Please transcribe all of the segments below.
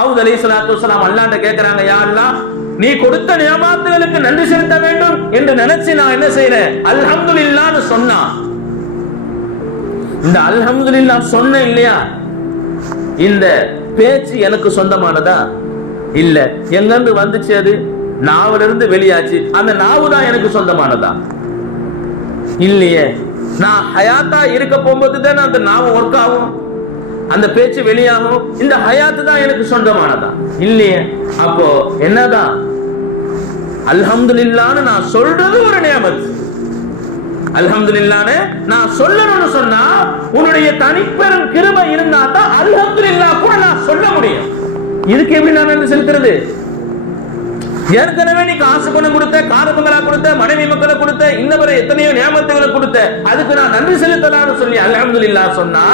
தாவூத் அலி சலாத்து வலாம் அல்லாண்ட கேட்கிறாங்க யாருலாம் நீ கொடுத்த நியமாத்துகளுக்கு நன்றி செலுத்த வேண்டும் என்று நினைச்சு நான் என்ன செய்யறேன் அல்ஹம்துலில்லாஹ்னு சொன்னா. இந்த அல்ஹம்துலில்லாஹ் சொன்ன இல்லையா? இந்த பேச்சு எனக்கு சொந்தமானதா? இல்ல. எங்க இருந்து வந்துச்சு அது? நாவில இருந்து வெளியாச்சு. அந்த நாவு தான் எனக்கு சொந்தமானதா? இல்லையே. நான் ஹயாத்தா இருக்க போகும்போது தானே அந்த நாவு ஒர்க் ஆகும். அந்த பேச்சு வெளியாகும் இந்த ஹயாத்து தான் எனக்கு சொந்தமானதா? இல்லையே. அப்போ என்னதான் அல்ஹம்துலில்லான்னு நான் சொல்றது ஒரு நியமத்து. அல்ஹம்துலில்லான்னு நான் சொல்லணும்னு சொன்னா உன்னுடைய தனிப்பெரும் கிருபை இருந்தா தான் அல்ஹம்துலில்லா கூட நான் சொல்ல முடியும். இதுக்கு எப்படி நான் நன்றி செலுத்துறது? ஏற்கனவே நீ காசு பணம் கொடுத்த காரு பங்களா கொடுத்த மனைவி மக்களை கொடுத்த இந்த எத்தனையோ நியமத்துகளை கொடுத்த அதுக்கு நான் நன்றி செலுத்தலாம்னு சொல்லி அல்ஹம்துலில்லா சொன்னா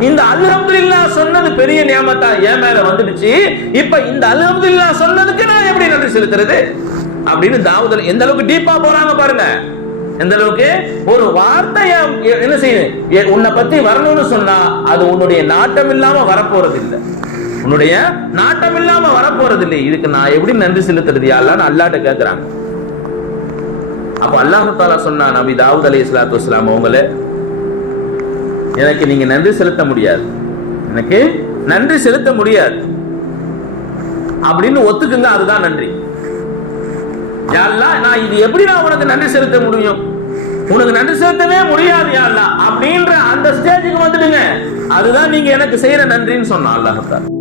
இந்த அல்ஹம்துலில்லா சொன்னது பெரிய நியமத்தா என் மேல வந்துடுச்சு. இப்ப இந்த அல்ஹம்துலில்லா சொன்னதுக்கு நான் எப்படி நன்றி செலுத்துறது? அப்படின்னு தாவூதல் எந்த அளவுக்கு டீப்பா போறாங்க பாருங்க. எந்த அளவுக்கு? ஒரு வார்த்தை என்ன செய்யுது? உன்னை பத்தி வரணும்னு சொன்னா அது உன்னுடைய நாட்டம் இல்லாம வரப்போறது இல்லை உன்னுடைய நாட்டம் இல்லாம வரப்போறது இல்லை இதுக்கு நான் எப்படி நன்றி செலுத்துறது? யாருலாம் அல்லாட்ட கேக்குறாங்க? அப்ப அல்லாஹு தாலா சொன்னா நபி தாவூத் அலி இஸ்லாத்து இஸ்லாம் அவங்கள எனக்கு நீங்க நன்றி செலுத்த முடியாது. எனக்கு நன்றி செலுத்த முடியாது. அப்படின்னு ஒத்துக்குங்க அதுதான் நன்றி. யாழ்லா நான் இது எப்படி நான் உனக்கு நன்றி செலுத்த முடியும்? உனக்கு நன்றி செலுத்தவே முடியாது யாழ்லா அப்படின்ற அந்த ஸ்டேஜுக்கு வந்துடுங்க. அதுதான் நீங்க எனக்கு செய்யற நன்றின்னு சொன்னான் அல்லாஹ்